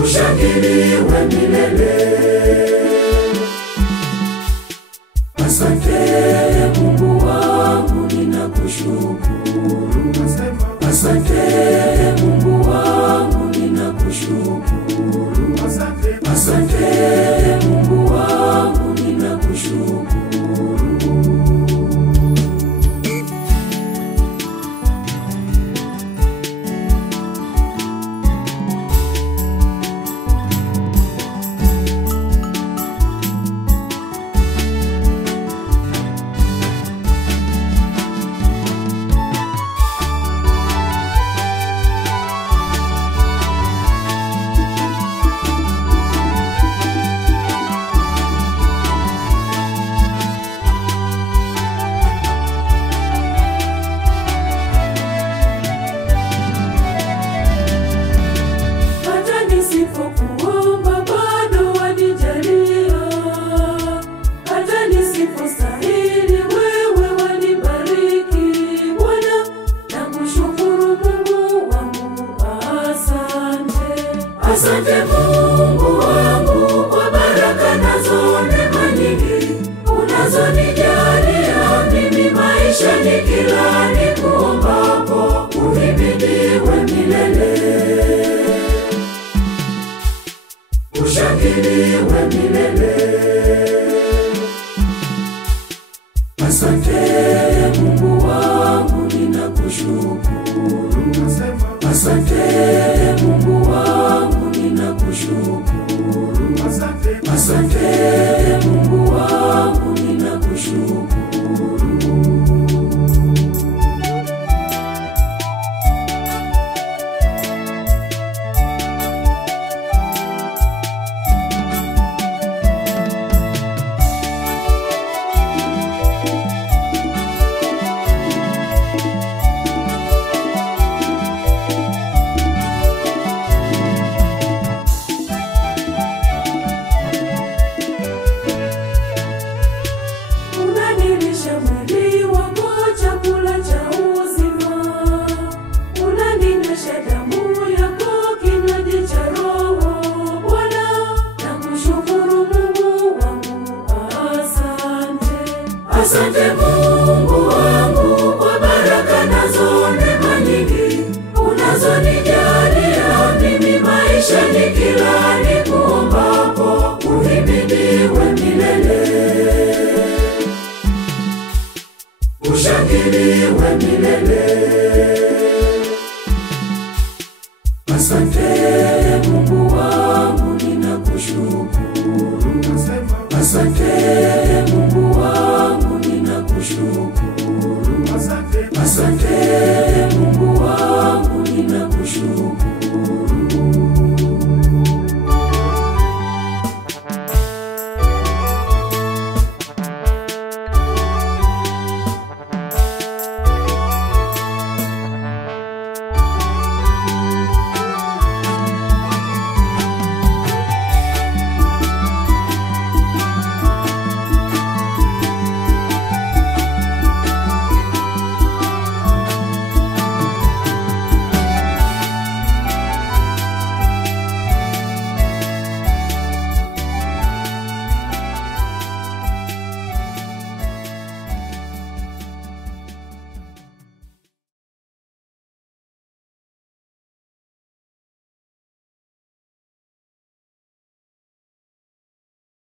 ushangiliwe milele. Asante Mungu wangu ninakushukuru. Asante Mungu wangu ninakushukuru. Asante Mungu wangu ninakushukuru. Asante Mungu wangu kwa baraka nazo neema nyingi unazonijalia mimi maishani, kila nikuombapo uhimidiwe milele, ushangiliwe milele. Asante Mungu wangu ninakushukuru. Asante Mungu wangu ninakushukuru. Asante Mungu wangu ninakushukuru. Asante Mungu wangu kwa baraka nazo neema nyingi unazonijalia mimi maishani, kila nikuombapo uhimidiwe milele, ushangiliwe milele.